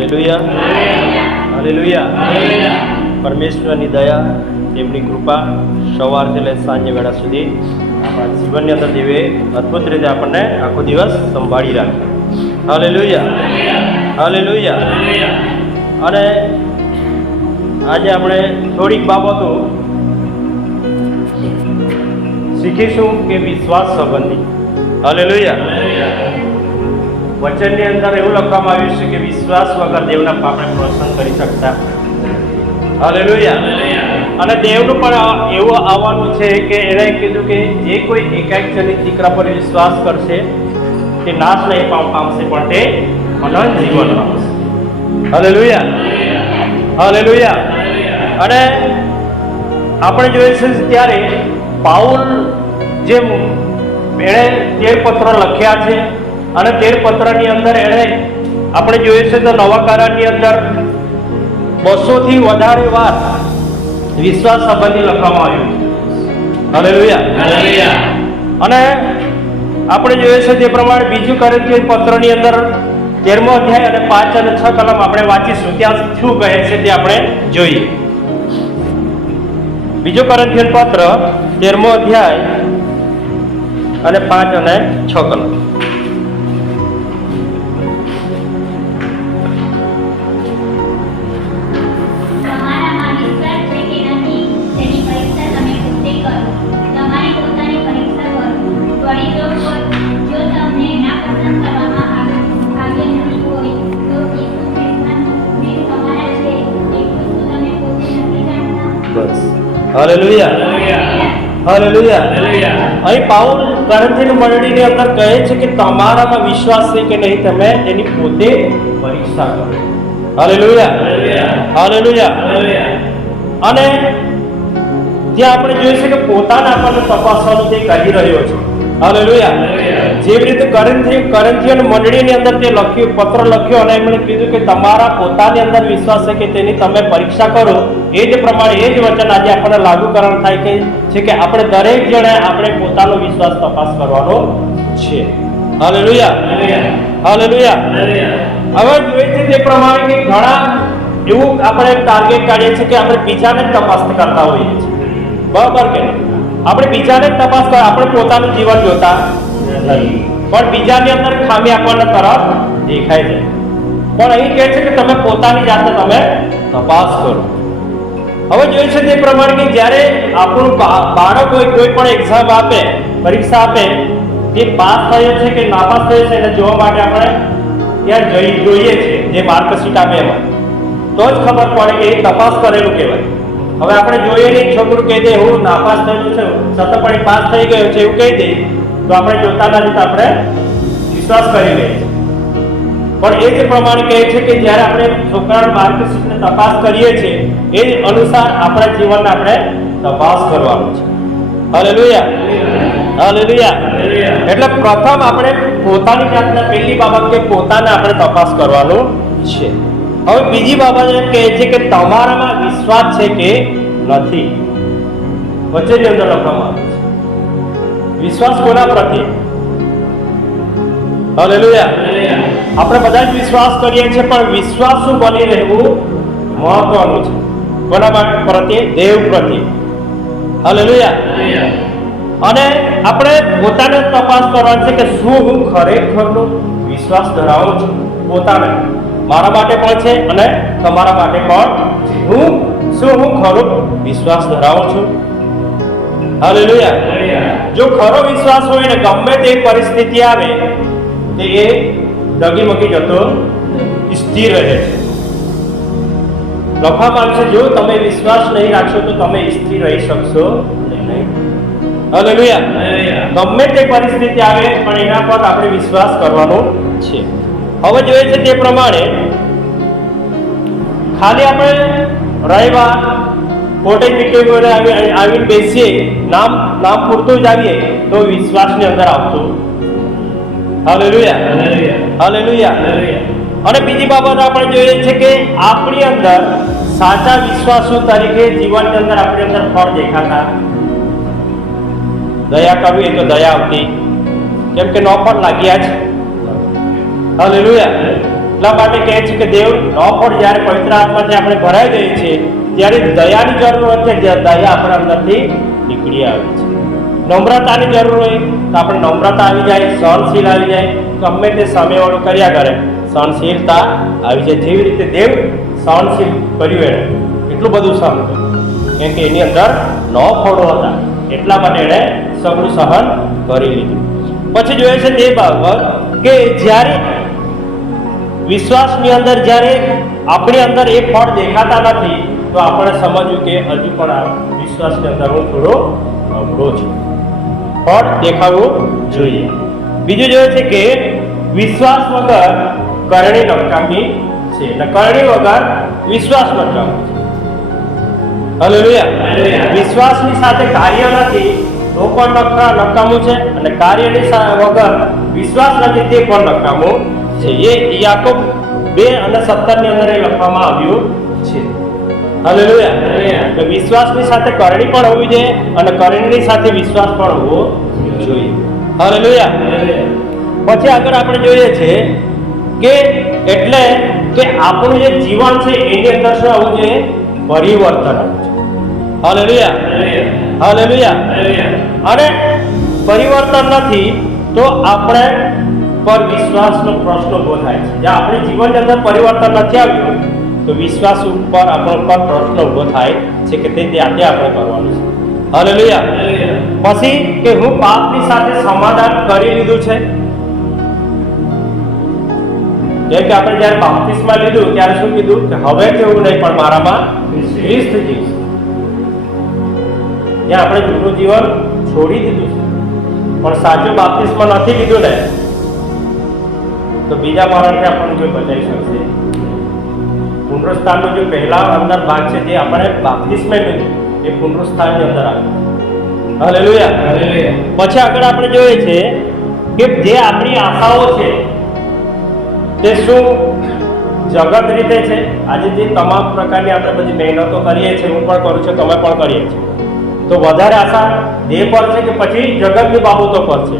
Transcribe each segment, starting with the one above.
Hallelujah, hallelujah. પરમેશ્વરની દયા, તેમની કૃપા સવારથી લઈ સાંજે વેળા સુધી આપણા જીવનની અંદર દેવે અદ્ભુત રીતે આપણને આખો દિવસ સંભાળી રાખે. Hallelujah, hallelujah. અને આજે આપણે થોડીક બાબતો શીખીશું કે વિશ્વાસ સંબંધી. હાલેલુયા. વચનની અંદર એવું લખવામાં આવ્યું છે કે વિશ્વાસ વગર દેવના આપણે પ્રસન્ન કરી શકતા. હાલેલુયા. અને દેવનું પણ એવું આવવાનું છે કે એણે કીધું કે જે કોઈ એકાંકજનિત દીકરા પર વિશ્વાસ કરશે તે નાશ નહીં પામશે પણ તે અનંત જીવન પામશે. Hallelujah, hallelujah. અને આપણે જોઈએ છે ત્યારે પાઉલ જેમ એણે 13 પત્રો લખ્યા છે અને 13 પત્રની અંદર એણે આપણે જોઈએ છે તો નવા કરારની અંદર 200 થી વધારે વાર વિશ્વાસ સંબંધી લખવામાં આવ્યું. હાલેલુયા. અને આપણે જોઈએ છે તે પ્રમાણે બીજું કોરિન્થિયન પત્રની અંદર 13મો અધ્યાય અને 5 અને 6 કલમ આપણે વાંચીશું. ત્યાં શું કહે છે તે આપણે જોઈએ. બીજો કોરિન્થિયન પત્ર 13મો અધ્યાય અને 5 અને 6 કલમ. Hallelujah, hallelujah. અહીં પાઉલ કોરિન્થીની મંડળીની અંદર કહે છે કે તમારામાં વિશ્વાસ છે કે નહીં તમે એની પોતે પરીક્ષા કરો. Hallelujah, hallelujah. અને ત્યાં આપણે જોઈએ છે કે પોતાને આપણને તપાસવાનું તે કહી રહ્યો છે. હાલેલુયા. જેવી રીતે કોરિન્થીયન મંડળીની અંદર તે લખ્યું, પત્ર લખ્યો અને એમણે કીધું કે તમારા પોતાની અંદર વિશ્વાસ છે કે તેની તમે પરીક્ષા કરો. એ જ પ્રમાણે એ જ વચન આજે આપણને લાગુકરણ થાય છે કે આપણે દરેક જણે આપણે પોતાનો વિશ્વાસ તપાસ કરવાનો છે. Hallelujah, hallelujah. હવે જોઈએ છે તે પ્રમાણે કે ઘણા એવું આપણે ટાર્ગેટ કાઢીએ છીએ કે આપણે બીજાને જ તપાસ કરતા હોઈએ છીએ. બરાબર કે આપણે બીજાને જ તપાસ કર, આપણે પોતાનું જીવન જોતા નથી, પણ બીજાની અંદર ખામી આપણને તરફ દેખાય છે. પણ અહીં કહે છે કે તમે પોતાની જાતે તમે તપાસ કરો. હવે જોઈએ છે તે પ્રમાણે કે જ્યારે આપણું બાળક કોઈ પણ એક્ઝામ આપે, પરીક્ષા આપે, તે પાસ થયો છે કે નાપાસ થયો છે એને જોવા માટે આપણે ત્યાં જોઈએ છીએ. જે માર્કશીટ આપે એમાં તો જ ખબર પડે કે એ તપાસ કરેલું કહેવાય. હવે આપણે જોઈએ નહીં, છોકરું કહી દે હું નાપાસ થયેલું છે, છતાં પણ પાસ થઈ ગયો છે એવું કહી દે તો આપણે જોતા નથી, તો આપણે વિશ્વાસ કરી લઈએ. પણ એ જ પ્રમાણે કહે છે કે જ્યારે આપણે છોકરાના માર્કશીટને તપાસ કરીએ છીએ એ જ અનુસાર આપણા જીવનને આપણે તપાસ કરવાનું છે. Hallelujah, hallelujah. એટલે પ્રથમ આપણે પોતાની જાતને પહેલી બાબત કે પોતાને આપણે તપાસ કરવાનું છે. હવે બીજી બાબત એમ કહે છે કે તમારામાં વિશ્વાસ છે કે નથી. વચનની અંદર લખવામાં આવે છે વિશ્વાસ કોના પ્રત્યે. હાલેલુયા. આપણે બધા જ વિશ્વાસ કરીએ છીએ પણ વિશ્વાસ શું બની રહેવું મહત્વનું છે. કોના પ્રત્યે? દેવ પ્રત્યે. હાલેલુયા. અને આપણે પોતાને તપાસ કરવાની છે કે શું હું ખરેખરનો વિશ્વાસ ધરાવું છું. પોતાને મારા માટે પણ છે અને તમારા માટે પણ હું ખરો વિશ્વાસ ધરાવું છું. હાલેલુયા. જો ખરો વિશ્વાસ હોય ને ગમે તે પરિસ્થિતિ આવે તો એ ડગીમગી જતો સ્થિર રહે છે. લખવામાં આવશે જો તમે વિશ્વાસ નહીં રાખશો તો તમે સ્થિર રહી શકશો નહીં. હાલેલુયા. ગમે તે પરિસ્થિતિ આવે પણ એના પર આપણે વિશ્વાસ કરવાનો છે. હવે જોઈએ છે તે પ્રમાણે ખાલી આપણે રવિવાર કોટેજ મીટિંગ આવીને બેસીએ, નામ પૂરતું જ આવીએ તો વિશ્વાસની અંદર આવતું. Hallelujah, hallelujah. અને બીજી બાબત આપણે જોઈએ છે કે આપણી અંદર સાચા વિશ્વાસુ તરીકે જીવનની અંદર આપણી અંદર ફળ દેખાતા. દયા કરવી તો દયા આવતી, કેમ કે ન પણ લાગ્યા છે. હાલેલુયા. એટલા માટે કહે છે કે દેવ નો ફળ જ્યારે પવિત્ર આત્માથી આપણે ભરાઈ જઈએ છીએ ત્યારે દયાની જરૂર હોય છે, દયા આપણા અંદરથી નીકળી આવે છે. નમ્રતાની જરૂર હોય તો આપણે નમ્રતા આવી જાય, સહનશીલ આવી જાય, ગમે તે સામેવાળું કર્યા કરે સહનશીલતા આવી જાય. જેવી રીતે દેવ સહનશીલ કર્યું એણે એટલું બધું સહન કર્યું, કેમ કે એની અંદર 9 ફળો હતા, એટલા માટે એણે સગળું સહન કરી લીધું. પછી જોઈએ છે તે બાબત કે જ્યારે વિશ્વાસની અંદર જ્યારે આપણી અંદર એ ફળ દેખાતા નથી તો આપણે સમજવું કે હજુ પણ આ વિશ્વાસની અંદર હું થોડો નબળો છું, ફળ દેખાવું જોઈએ. બીજું જોઈએ છે કે વિશ્વાસ વગર કરણી નકામી છે અને કરણી વગર વિશ્વાસ નકામો છે. હાલેલુયા. વિશ્વાસની સાથે કાર્ય નથી તો પણ નકામું છે, અને કાર્યની વગર વિશ્વાસ નથી તે પણ નકામું છે. એ યાકોબ 2:17 ની અંદર એ લખવામાં આવ્યું છે. હાલેલુયા. તો વિશ્વાસની સાથે કરણી પણ હોવી જોઈએ અને કરણીની સાથે વિશ્વાસ પણ હોવો જોઈએ. હાલેલુયા. પછી આગળ આપણે જોઈએ છે કે એટલે કે આપણું જે જીવન છે એની અંદર શું આવવું જોઈએ? પરિવર્તન આવવું જોઈએ. હાલેલુયા. હાલેલુયા. અને પરિવર્તન નથી તો આપણે પર વિશ્વાસનો પ્રશ્ન ઉભો થાય છે. જે આપણી જીવનની અંદર પરિવર્તન નથી આવ્યું તો વિશ્વાસ ઉપર આપણો પર પ્રશ્ન ઉભો થાય છે કે તે આપણે કરવાનું છે. હાલેલુયા. પછી કે હું પાપની સાથે સમાધાન કરી લીધું છે. જેમ કે આપણે જ્યારે બાપ્તિસ્મા લીધું ત્યારે શું કીધું કે હવે કેવું નહીં પણ મારામાં ખ્રિસ્ત જીવશે. જ્યાં આપણે જૂનું જીવન છોડી દીધું છે પણ સાચું બાપ્તિસ્મા નથી લીધું ને તો બીજા માણસને આપણને કોઈ બચાવી શકશે. પુનરુત્થાનનો જે પહેલા અંદર ભાગ છે જે આપણે બાપ્તિસ્મા લીધું એ પુનરુત્થાનની અંદર આવે. હાલેલુયા. પછી આગળ આપણે જોઈએ છે કે જે આપણી આશાઓ છે તે શું જગત રીતે છે. આજે જે તમામ પ્રકારની આપણે બધી મહેનતો કરીએ છીએ, હું પણ કરું છું, તમે પણ કરીએ છીએ, તો વધારે આશા એ પર છે કે પછી જગતની બાબતો પર છે,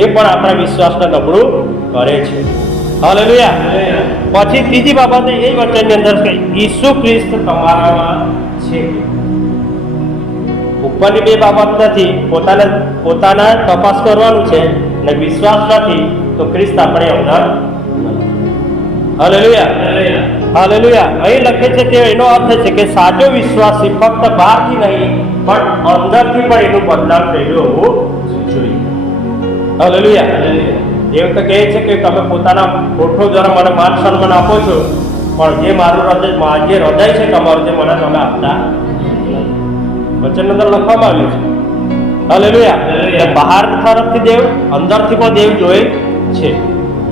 એ પણ આપણા વિશ્વાસને નબળું કરે છે. હાલેલુયા. પછી ત્રીજી બાબત એ વચનની અંદર છે ઈસુ ખ્રિસ્ત તમારામાં છે. ઉપરની બે બાબત નથી, પોતાના તપાસ કરવાનું છે અને વિશ્વાસ નથી તો ખ્રિસ્ત આપણે અંદર. હાલેલુયા. હાલેલુયા. અહીં લખે છે તે એનો અર્થ છે કે સાચો વિશ્વાસી ફક્ત બહારથી નહીં પણ અંદરથી પણ એનું બદલાવ થયેલું હોવું જોઈએ. હાલેલુયા. દેવ તો કહે છે કે તમે પોતાના કોઠો દ્વારા મને માન સન્માન આપો છો પણ જે મારું હૃદય, જે હૃદય છે તમારું જે મને તમે આપતા વચન અંદર લખવામાં આવ્યું છે. હાલેલુયા. બહાર તરફથી દેવ, અંદરથી પણ દેવ જોઈ છે.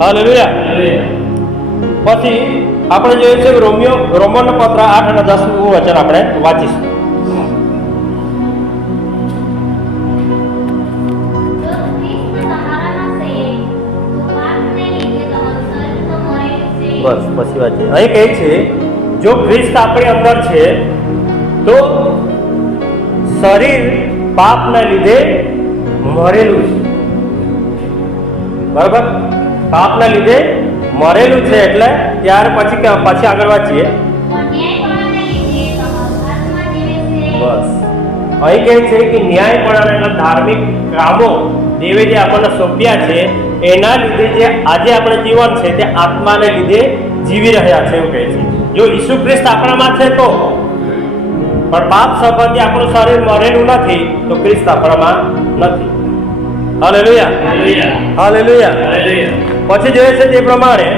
હાલેલુયા. પછી આપણે જોઈએ છે રોમન પત્ર 8 અને 10 નું વચન આપણે વાંચીશું. બસ પછી વાંચીએ. અહીં કહે છે જો ખ્રિસ્ત આપણી અંદર છે તો શરીર પાપના લીધે મરેલું છે. બરાબર? પાપના લીધે મરેલું છે એટલે ત્યાર પછી આગળ વાંચીએ. બસ અહીં કહે છે કે ન્યાયપણાના ધાર્મિક કામો દેવે જે આપણને સોંપ્યા છે એના લીધે જે આજે આપણે જીવન છે તે આત્માને લીધે જીવી રહ્યા છે એવું કહે છે. જો ઈસુ ખ્રિસ્ત આપણામાં છે તો, પણ પાપ સંબંધી આપણું શરીર મરેલું નથી તો ખ્રિસ્ત આપણામાં નથી. હાલેલુયા. હાલેલુયા. પછી જોઈએ છે તે પ્રમાણે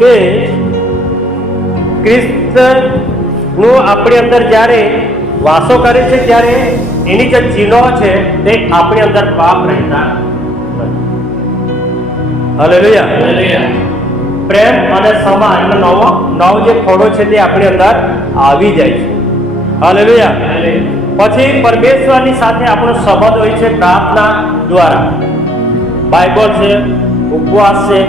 કે ખ્રિસ્ત નું આપણી અંદર જ્યારે વાસો કરે છે ત્યારે એની જે ચિહ્નો છે તે આપણી અંદર પાપ રહેતા નથી. હાલેલુયા. પ્રેમ અને સમાન નવ જે ફળો છે તે આપણી અંદર આવી જાય છે. હાલેલુયા. પછી પરમેશ્વરની સાથે આપણો સંબંધ હોય છે પ્રાર્થના દ્વારા. બાઇબલ છે, ઉપવાસ છે,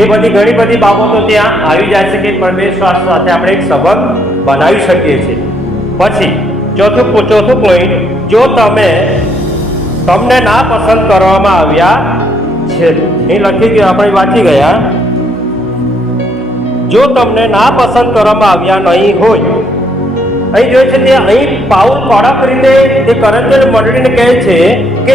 એ બધી ઘણી બધી બાબતો ત્યાં આવી જાય છે કે પરમેશ્વર સાથે આપણે એક સંબંધ બનાવી શકીએ છીએ. પછી ચોથું પોઈન્ટ, જો તમને ના પસંદ કરવામાં આવ્યા છે, એ લખી ગયું, આપણે વાંચી ગયા. જો તમને ના પસંદ કરવામાં આવ્યા નહીં હોય. અહીં જોઈએ છે તે અહીં પાઉલ કડક રીતે તે કરન્થિયન મંડળીને કહે છે કે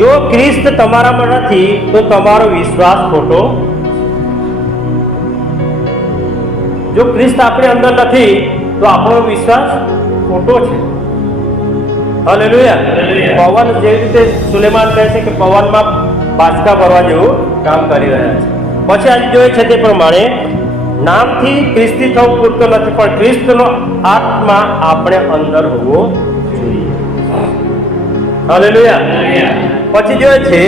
જો ખ્રિસ્ત તમારામાં નથી તો તમારો વિશ્વાસ ખોટો. જો ખ્રિસ્ત આપણી અંદર નથી તો આપણો વિશ્વાસ ખોટો છે. હાલેલુયા. પવન જે રીતે સુલેમાન કહે છે કે પવનમાં બાચકા ભરવા જેવું કામ કરી રહ્યા છે. પછી આજે જોઈએ છે તે પ્રમાણે નામથી ખ્રિસ્તી થવું પૂરતું નથી, પણ ખ્રિસ્તનો આત્મા આપણે અંદર હોવો જોઈએ. હાલેલુયા. પછી જોઈએ છે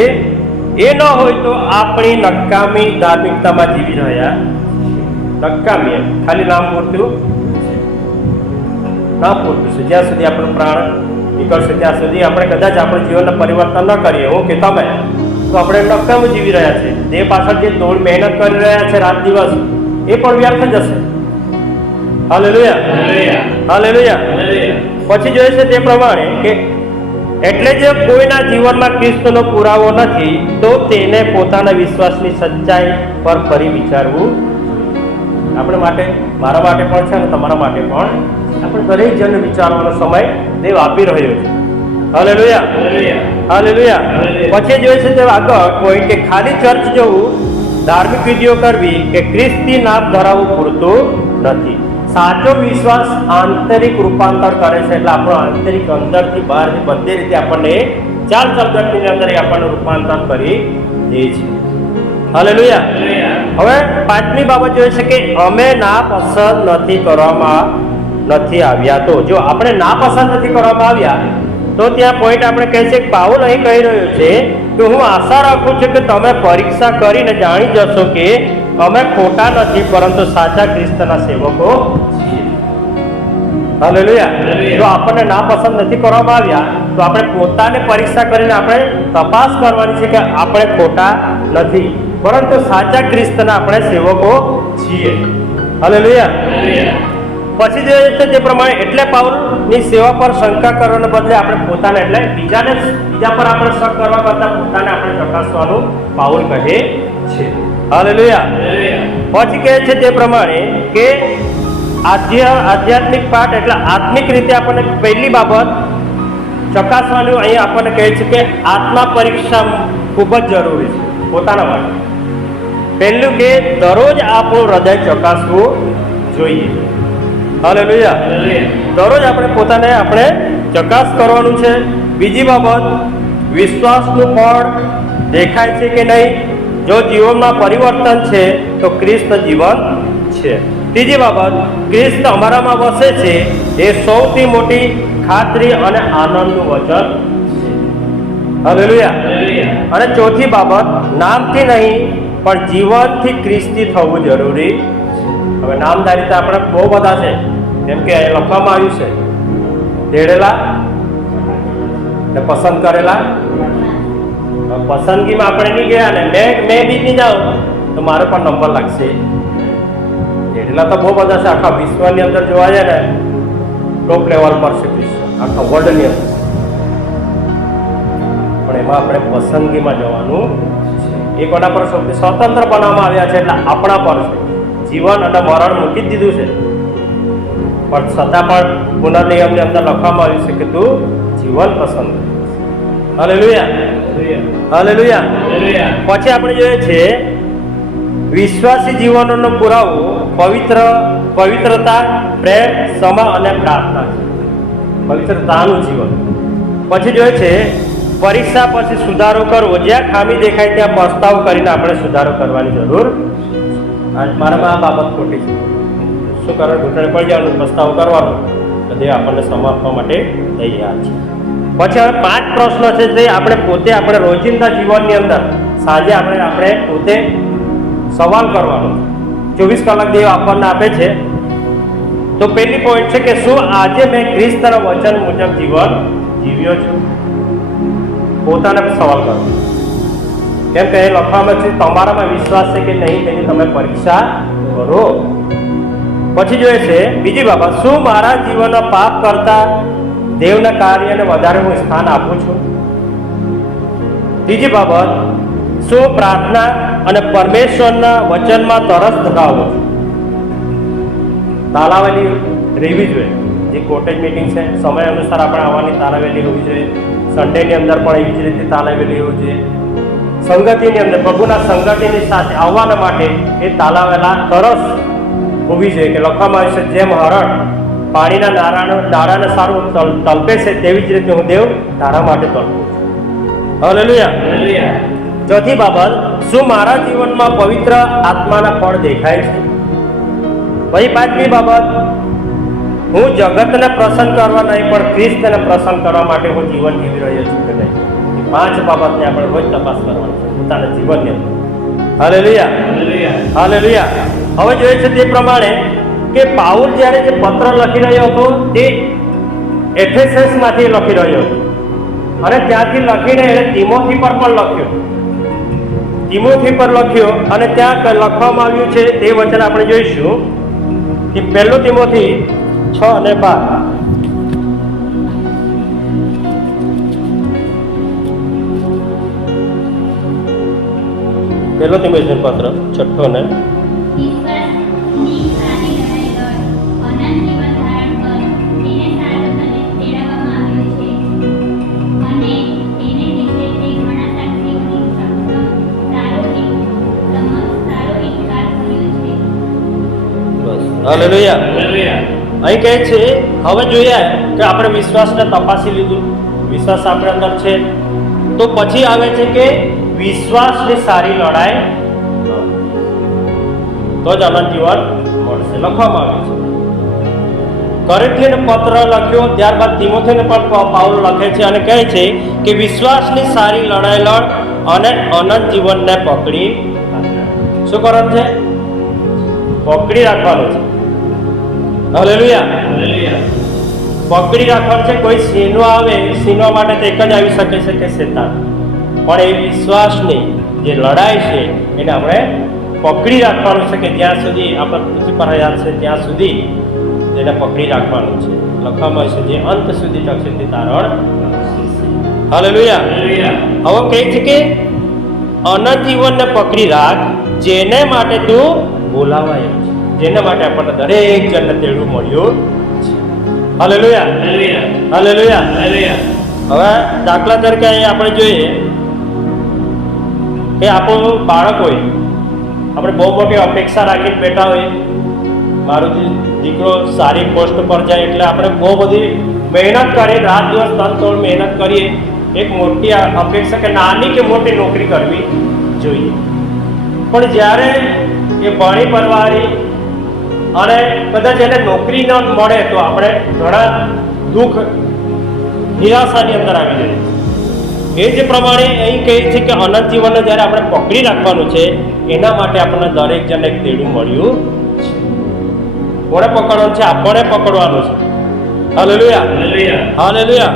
એ ન હોય તો આપણી નકામી ધાર્મિકતામાં જીવી રહ્યા. નકામી ખાલી નામ પૂરતું છે. જ્યાં સુધી આપણો પ્રાણ નીકળશે ત્યાં સુધી આપણે કદાચ આપણા જીવનનું પરિવર્તન ન કરીએ, હું કે તમે, તો આપણે નકામું જીવી રહ્યા છે. તે પાછળ જે દોડ મહેનત કરી રહ્યા છે રાત દિવસ, એ પણ વ્યર્થ જશે. હાલેલુયા. પછી જોઈએ છે તે પ્રમાણે કે એટલે જે કોઈના જીવનમાં ખ્રિસ્તનો પુરાવો નથી તો તેને પોતાના વિશ્વાસની સચ્ચાઈ પર ફરી વિચારવું. આપણે માટે, મારા માટે પણ છે અને તમારા માટે પણ, આપણે દરેક જણને વિચારવાનો સમય દેવ આપી રહ્યો છે. હાલેલુયા. પછી જોઈએ છે તે આગળ કોઈ કે ખાલી ચર્ચ જવું, ધાર્મિક વિધિઓ કરવી કે ખ્રિસ્તી નામ ધરાવવું પૂરતું નથી. સાચો વિશ્વાસ આંતરિક રૂપાંતર કરે છે. એટલે આપણો આંતરિક અંદરથી બહારથી બધી રીતે આપણને ચાલ ચલગતની અંદર આપણને રૂપાંતર કરી દે છે. હાલેલુયા. હવે પાંચમી બાબત જોઈએ છે કે અમે ના પસંદ નથી કરવામાં નથી આવ્યા. તો જો આપણે ના પસંદ નથી કરવામાં આવ્યા તો ત્યાં પોઈન્ટ આપણે કહે છે કે પાઉલ અહીં કહી રહ્યો છે કે હું આશા રાખું છું કે તમે પરીક્ષા કરીને જાણી જશો કે અમે ખોટા નથી પરંતુ સાચા ખ્રિસ્તના સેવકો છીએ. હાલેલુયા. જો આપણને ના પસંદ નથી કરવામાં આવ્યા તો આપણે પોતાને પરીક્ષા કરીને આપણે તપાસ કરવાની છે કે આપણે ખોટા નથી પરંતુ સાચા ખ્રિસ્તના આપણે સેવકો છીએ. હાલેલુયા. પછી જે છે તે પ્રમાણે એટલે પાઉલની સેવા પર શંકા કરવાને બદલે આપણે પોતાને એટલે બીજા પર આપણે શક કરવા કરતા પોતાને આપણે ચકાસવાનું પાઉલ કહે છે. હાલેલુયા. પછી કહે છે તે પ્રમાણે કે આધ્યાત્મિક પાઠ એટલે આત્મિક રીતે આપણને પહેલી બાબત ચકાસવાનું અહીં આપણને કહે છે કે આત્મા પરીક્ષા ખૂબ જ જરૂરી છે પોતાના માટે. પહેલું કે દરરોજ આપણું હૃદય ચકાસવું જોઈએ. હાલેલુયા. દરરોજ આપણે પોતાને આપણે ચકાસ કરવાનું છે. બીજી બાબત, વિશ્વાસનું ફળ દેખાય છે કે નહીં. જો જીવનમાં પરિવર્તન છે તો ખ્રિસ્ત જીવન છે. ત્રીજી બાબત, ખ્રિસ્ત અમારામાં વસે છે એ સૌથી મોટી ખાતરી અને આનંદનું વચન છે. હાલેલુયા. અને ચોથી બાબત, નામથી નહીં પણ જીવનથી ખ્રિસ્તી થવું જરૂરી છે. હવે નામધારી આપણે બહુ બધા છે, જેમ કે લખવામાં આવ્યું છે તેડેલા ને પસંદ કરેલા. પસંદગીમાં આપણે નહીં ગયા ને મેં બી નહીં જાઉં તો મારો પણ નંબર લાગશે. તેડેલા તો બહુ બધા છે, આખા વિશ્વની અંદર જોવા જાય ને ટોપ લેવલ પર છે વિશ્વ, આખા વર્લ્ડની અંદર. પણ એમાં આપણે પસંદગીમાં જવાનું છે. એ કોના પર સ્વતંત્ર બનાવવામાં આવ્યા છે એટલે આપણા પર છે. જીવન અને મરણ મૂકી જ દીધું છે, પણ છતાં પણ પુનર્નિયમની અંદર લખવામાં આવ્યું છે કે તું જીવન પસંદ. હાલેલુયા. પછી આપણે જોઈએ છે વિશ્વાસી જીવનનો પુરાવો પવિત્રતા, પ્રેમ, ક્ષમા અને પ્રાર્થના છે. પવિત્રતાનું જીવન. પછી જોઈએ છે પરીક્ષા પછી સુધારો કરવો. જ્યાં ખામી દેખાય ત્યાં પસ્તાવ કરીને આપણે સુધારો કરવાની જરૂર. મારામાં આ બાબત ખોટી છે, શું કરો, ઘૂંટણે પડી જવાનું, પસ્તાવો કરવાનો, તો તે આપણને ક્ષમા આપવા માટે તૈયાર છે. પછી હવે 5 પ્રશ્નો છે જે આપણે પોતે આપણે રોજિંદા જીવનની અંદર સાંજે આપણે પોતે સવાલ કરવાનો. 24 કલાક દેવ આપણને આપે છે. તો પહેલી પોઈન્ટ છે કે શું આજે મેં ખ્રિસ્તના વચન મુજબ જીવન જીવ્યો છું? પોતાને સવાલ કરો. કેમ કે એ લખવામાં છે તમારામાં વિશ્વાસ છે કે નહીં તેની તમે પરીક્ષા કરો. પછી જોઈએ છે બીજી બાબત, શું મારા જીવનના પાપ કરતા દેવના કાર્યને વધારે હું સ્થાન આપું છું? ત્રીજી બાબત, શું પ્રાર્થના અને પરમેશ્વરના વચનમાં તરસ ધરાવો છો? તાલાવેલી રહેવી જોઈએ. જે કોટેજ મિટિંગ છે સમય અનુસાર આપણે આવવાની તાલાવેલી હોવી જોઈએ. સન્ડેની અંદર પણ એવી જ રીતે તાલાવેલી હોવી જોઈએ. સંગતિની અંદર પ્રભુના સંગતિની સાથે આવવાના માટે એ તાલાવેલા તરસ હોવી જોઈએ. કે લખવામાં આવે છે, જેમ હરણ પાણીના નારાને સારું તલપે છે તેવી જ રીતે હું દેવ તારા માટે તલપું છું. હાલેલુયા. ચોથી બાબત, શું મારા જીવનમાં પવિત્ર આત્માના ફળ દેખાય છે? પછી પાંચમી બાબત, હું જગતને પ્રસન્ન કરવા નહીં પણ ખ્રિસ્તને પ્રસન્ન કરવા માટે હું જીવન જીવી રહ્યો છું કે નહીં. એ 5 બાબતને આપણે રોજ તપાસ કરવાની છે પોતાના જીવનની અંદર. હાલેલુયા. હવે જોઈએ છે તે પ્રમાણે કે પાઉલ જ્યારે જે પત્ર લખી રહ્યો હતો તે એફેસસમાંથી લખી રહ્યો હતો અને ત્યાંથી લખીને એણે તિમોથી પર પણ લખ્યો અને ત્યાં લખવામાં આવ્યું છે તે વચન આપણે જોઈશું કે 1 તિમોથી 6 અને 12. પહેલો તિમોથીનું પત્ર 6 અને હાલેલુયા. અહીં કહે છે, હવે જોઈએ કે આપણે વિશ્વાસને તપાસી લીધું, વિશ્વાસ આપણી અંદર છે, તો પછી આવે છે કે વિશ્વાસની સારી લડાઈ તો જ અનંત જીવન મળશે. લખવામાં આવે છે. કોરિન્થીયને પત્ર લખ્યો, ત્યારબાદ તિમોથીને પણ પાઉલ લખે છે અને કહે છે કે વિશ્વાસની સારી લડાઈ લડ અને અનંત જીવનને પકડી શું કરવાનું છે? પકડી રાખવાનું છે. હાલેલુયા. પકડી રાખવાનું છે. કોઈ સીનો આવે, સીનવા માટે તો એક જ આવી શકે છે કે શેતાન, પણ એ વિશ્વાસની જે લડાઈ છે એને આપણે પકડી રાખવાનું છે કે જ્યાં સુધી આપણે પૃથ્વી પર રહ્યા છે ત્યાં સુધી એને પકડી રાખવાનું છે. લખવામાં છે, જે અંત સુધી ટકશે તે તારણ. હાલેલુયા. હવે કહે છે કે અનંત જીવનને પકડી રાખ, જેને માટે તું બોલાવાયો છે, જેના માટે આપણને દરેક જણને તેડું મળ્યું છે. હાલેલુયા. હવે દાખલા તરીકે અહીં આપણે જોઈએ કે આપણું બાળક હોય, આપણે બહુ મોટી અપેક્ષા રાખીને બેઠા હોય, મારો દીકરો સારી પોસ્ટ પર જાય એટલે આપણે બહુ બધી મહેનત કરીએ, રાત દિવસ તન મહેનત કરીએ, એક મોટી અપેક્ષા કે નાની કે મોટી નોકરી કરવી જોઈએ. પણ જ્યારે એ ભણી પરવારી અને કદાચ એને નોકરી ન મળે તો આપણે ઘણા દુઃખ નિરાશાની અંદર આવી જાય. એ જ પ્રમાણે અહીં કહે છે કે અનંત જીવનને જ્યારે આપણે પકડી રાખવાનું છે એના માટે આપણને દરેક જણને એક તેડું મળ્યું છે. કોણે પકડવાનું છે? આપણે પકડવાનું છે. હાલેલુયા.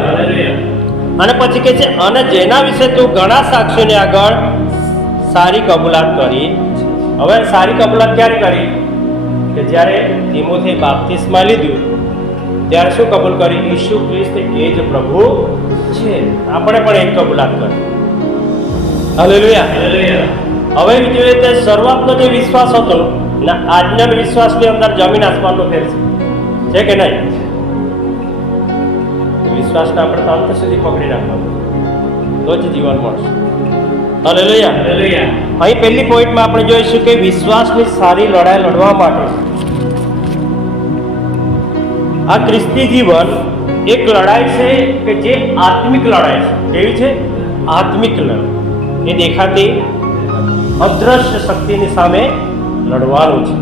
અને પછી કહે છે, અને જેના વિશે તું ઘણા સાક્ષીઓની આગળ સારી કબૂલાત કરી. હવે સારી કબૂલાત ક્યારે કરી? કે જ્યારે તિમોથીએ બાપ્તિસ્મા લીધું ત્યારે શું કબૂલ કરી? ઈસુ ખ્રિસ્ત એ જ પ્રભુ છે. આપણે પણ એક કબૂલાત કરી. હાલેલુયા. હવે જોઈએ તે શરૂઆતનો જે વિશ્વાસ હતો ને આજના વિશ્વાસની અંદર જમીન આસમાનનો ફેર છે કે નહીં? વિશ્વાસને આપણે અંત સુધી પકડી રાખવાનું તો જ જીવન મળશે. હાલેલુયા. અહીં પહેલી પોઈન્ટમાં આપણે જોઈશું કે વિશ્વાસની સારી લડાઈ લડવા માટે આ ખ્રિસ્તી જીવન એક લડાઈ છે કે જે આત્મિક લડાઈ છે. કેવી છે? આત્મિક લડાઈ. એ દેખાતી અદ્રશ્ય શક્તિની સામે લડવાનું છે.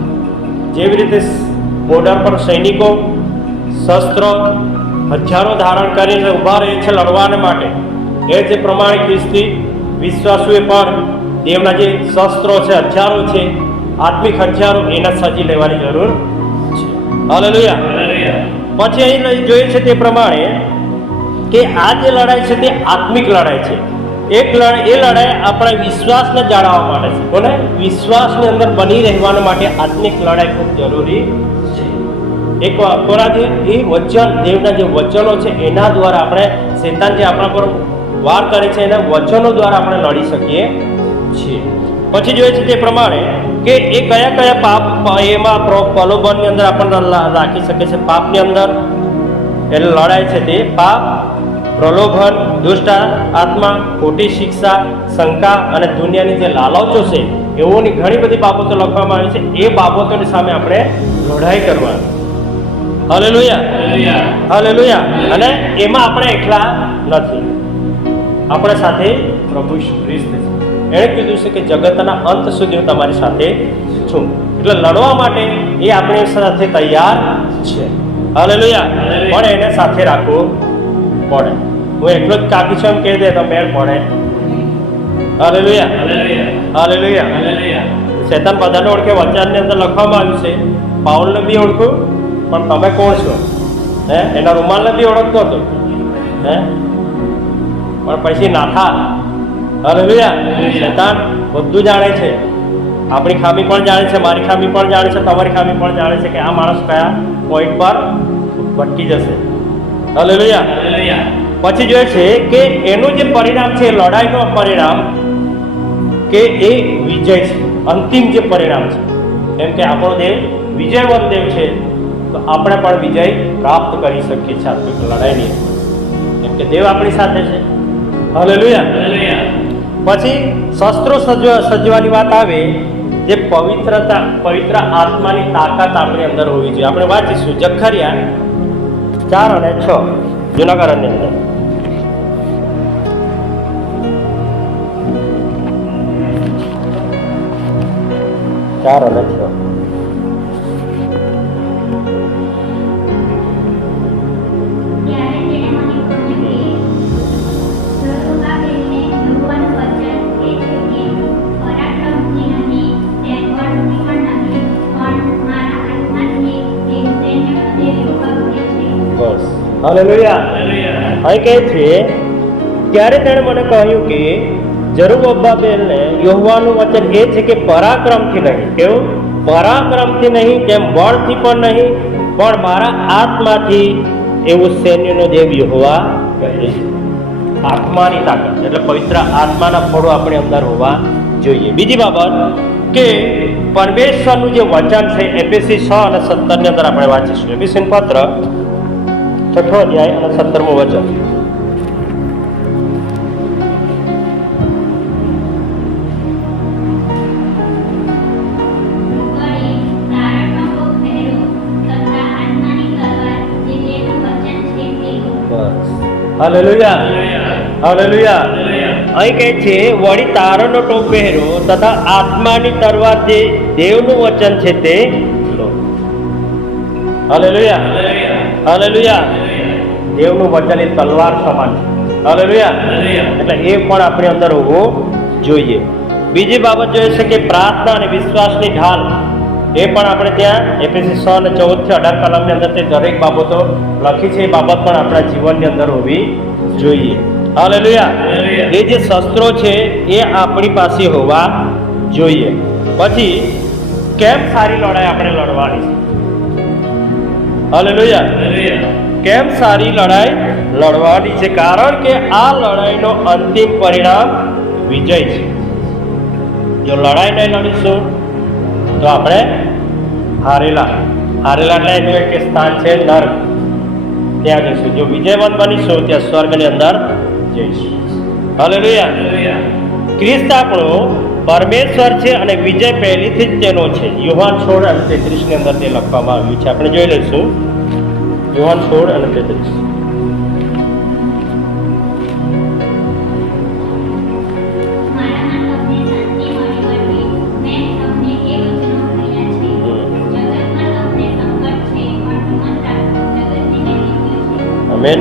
જેવી રીતે બોર્ડર પર સૈનિકો શસ્ત્ર હથિયારો ધારણ કરીને ઊભા રહે છે લડવાને માટે, એ જે પ્રમાણે ખ્રિસ્તી વિશ્વાસુએ પણ દેવના જે શસ્ત્રો છે, હથિયારો છે, આત્મિક હથિયારો એના સજી લેવાની જરૂર છે. હાલેલુયા. પછી અહીં જોઈએ છે તે પ્રમાણે કે આ જે લડાઈ છે તે આત્મિક લડાઈ છે. એ લડાઈ આપણા વિશ્વાસને જાળવવા માટે છે. કોને? વિશ્વાસની અંદર બની રહેવા માટે આત્મિક લડાઈ ખૂબ જરૂરી છે. એક કોનાથી? એ વચન, દેવના જે વચનો છે એના દ્વારા આપણે, શેતાન જે આપણા પર વાર કરે છે એના વચનો દ્વારા આપણે લડી શકીએ છીએ. પછી જોઈએ છે તે પ્રમાણે કે એ કયા કયા પાપ એમાં પ્રલોભનની અંદર આપણને રાખી શકે છે. પાપની અંદર એટલે લડાઈ છે તે પાપ, પ્રલોભન, દુષ્ટ આત્મા, ખોટી શિક્ષા, શંકા અને દુનિયાની જે લાલચો છે એવોની ઘણી બધી બાબતો લખવામાં આવી છે. એ બાબતોની સામે આપણે લડાઈ કરવાની. Hallelujah, hallelujah. અને એમાં આપણે એકલા નથી, આપણા સાથે પ્રભુ ખ્રિસ્ત છે. એણે કીધું છે કે જગતના અંત સુધી હું તમારી સાથે છું. એટલે લડવા માટે એ આપણી સાથે તૈયાર છે. હાલેલુયા. પણ એને સાથે રાખવું પડે. હું એટલો જ કાપી છું એમ કહી દે તો મેળ પડે. Hallelujah, hallelujah. શેતાન બધાને ઓળખે. વચનની અંદર લખવામાં આવ્યું છે પાઉલને બી ઓળખું, પણ તમે કોણ છો? એના રૂમાલને બી ઓળખતો હતો. પણ પછી નાથા. હાલેલુયા. શેતાન બધું જાણે છે. આપણી ખામી પણ જાણે છે, મારી ખામી પણ જાણે છે, તમારી ખામી પણ જાણે છે કે આ માણસ કયા પોઈન્ટ પર ભટકી જશે. હાલેલુયા. પછી જોઈએ છે કે એનું જે પરિણામ છે, લડાઈનું પરિણામ કે એ વિજય છે. અંતિમ જે પરિણામ છે, એમ કે આપણો દેવ વિજયવંત દેવ છે, તો આપણે પણ વિજય પ્રાપ્ત કરી શકીએ છીએ આત્મિક લડાઈની અંદર, કેમ કે દેવ આપણી સાથે છે. હાલેલુયા. પછી શસ્ત્રો સજવાની વાત આવે, જે પવિત્ર આત્માની તાકાત આપણી અંદર હોવી જોઈએ. આપણે વાંચીશું જખરિયા 4 અને 6 જૂના કરારની અંદર. 4 અને 6. હાલેલુયા. અહીં કહે છે ત્યારે તેણે મને કહ્યું કે જરુબ્બાબેલને યહોવાનું વચન એ છે કે પરાક્રમથી નહીં, કેવું? પરાક્રમથી નહીં, તેમ બળથી પણ નહીં, પણ મારા આત્માથી, એવું સૈન્યનો દેવ યહોવા કહે છે. આત્માની તાકાત એટલે પવિત્ર આત્માના ફળો આપણી અંદર હોવા જોઈએ. બીજી બાબત કે પરમેશ્વરનું જે વચન છે, એફએસી 6 અને 17 ની અંદર આપણે વાંચીશું. એફએસી પત્ર 6 અધ્યાય અને 17મું વચન. Hallelujah, hallelujah. અહીં કહે છે વળી તારણનો ટોપ પહેરો તથા આત્માની તલવાર જે દેવનું વચન છે તે લો. Hallelujah, hallelujah. દેવનું વચન એ તલવાર સમાન છે. હાલેલુયા. એટલે એ પણ આપણી અંદર હોવું જોઈએ. બીજી બાબત જોઈએ છે કે પ્રાર્થના અને વિશ્વાસની ઢાલ, એ પણ આપણે ત્યાં એફએસી 6 અને 14 થી 18 કલમની અંદર તે દરેક બાબતો લખી છે. એ બાબત પણ આપણા જીવનની અંદર હોવી જોઈએ. હાલેલુયા. એ જે શસ્ત્રો છે એ આપણી પાસે હોવા જોઈએ. પછી કેમ સારી લડાઈ આપણે લડવાની છે? હાલેલુયા. કેમ સારી લડાઈ લડવાની છે? કારણ કે આ લડાઈનો અંતિમ પરિણામ વિજય છે. જો લડાઈ નહીં લડીશું તો આપણે હારેલા એટલે એનું એક સ્થાન છે નર્ક, ત્યાં જઈશું. જો વિજયવાન બનીશું ત્યાં સ્વર્ગની અંદર જઈશું. હાલેલુયા. ખ્રિસ્ત આપણો પરમેશ્વર છે અને વિજય પહેલીથી જ તેનો છે. યોહાન 16 અને 33 ની અંદર તે લખવામાં આવ્યું છે. આપણે જોઈ લઈશું યોહાન 16 અને 33. આમેન.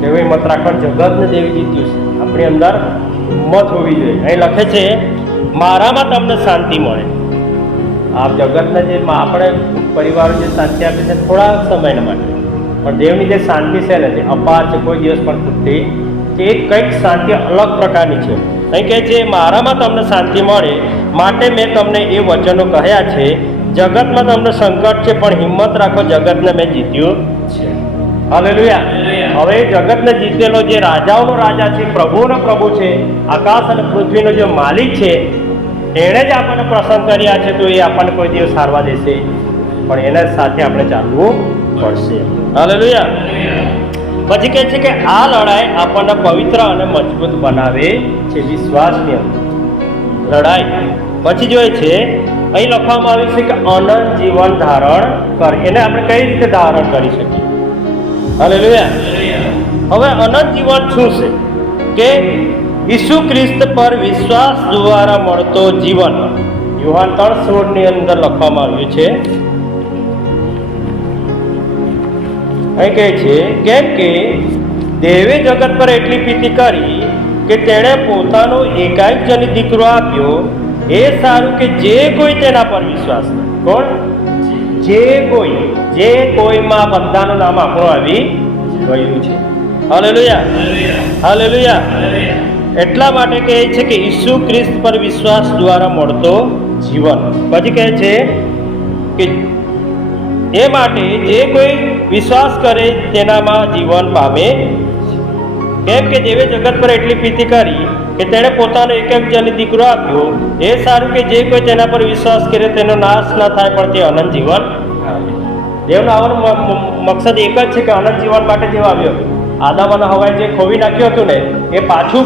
કેવી મત રાખવા, જગતને દેવી જીત્યું છે. આપણી અંદર હિંમત હોવી જોઈએ. અહીં લખે છે મારામાં તમને શાંતિ મળે. આ જગતના જે આપણે પરિવારો જે શાંતિ આપે છે થોડા સમયના માટે, પણ દેવની જે શાંતિ છે ને તે અપાર છે, કોઈ દિવસ પણ ખૂટતી. તે કંઈક શાંતિ અલગ પ્રકારની છે. અહીં કહે છે મારામાં તમને શાંતિ મળે માટે મેં તમને એ વચનો કહ્યા છે. જગતમાં તમને સંકટ છે પણ હિંમત રાખો, જગતને મેં જીત્યું છે. હાલેલુયા. હવે જગતને જીતેલો જે રાજાઓનો રાજા છે, પ્રભુનો પ્રભુ છે, આકાશ અને પૃથ્વીનો જે માલિક છે, એણે જ આપણને પ્રસન્ન કર્યા છે, તો એ આપણને કોઈ દિવસ હારવા દેશે પણ એના સાથે આપણે ચાલવું પડશે. હાલેલુયા. પછી કહે છે કે આ લડાઈ આપણને પવિત્ર અને મજબૂત બનાવે છે, વિશ્વાસની લડાઈ. પછી જોઈએ છે અહીં લખવામાં આવ્યું છે કે અનંત જીવન ધારણ કર. એને આપણે કઈ રીતે ધારણ કરી શકીએ? હાલેલુયા. હવે અનંત જીવન શું છે? કે ઈસુ ખ્રિસ્ત પર વિશ્વાસ દ્વારા મળતો જીવન. યુહાન 3:16 ની અંદર લખવામાં આવ્યું છે. અહીં કહે છે કેમ કે દેવે જગત પર એટલી પ્રીતિ કરી કે તેણે પોતાનો એકાએક જનિત દીકરો આપ્યો, એ સારું કે જે કોઈ તેના પર વિશ્વાસ કરે. કોણ? જે કોઈમાં બધાનું નામ આપણું આવી ગયું છે. હાલેલુયા. એટલા માટે કહે છે કે ઈસુ ખ્રિસ્ત પર વિશ્વાસ દ્વારા મળતો જીવન. પછી કહે છે કે એ માટે જે કોઈ વિશ્વાસ કરે તેનામાં જીવન પામે. કેમ કે દેવે જગત પર એટલી પ્રીતિ કરી કે તેણે પોતાનો એક જનિત દીકરો આપ્યો, એ સારું કે જે કોઈ તેના પર વિશ્વાસ કરે તેનો નાશ ન થાય પણ તે અનંત જીવન. દેવનો આવવાનો મકસદ એક જ છે કે અનંત જીવન માટે દેવ આવ્યો. આદમ અને હવાએ જે ખોવી નાખ્યું હતું ને, એ પાછું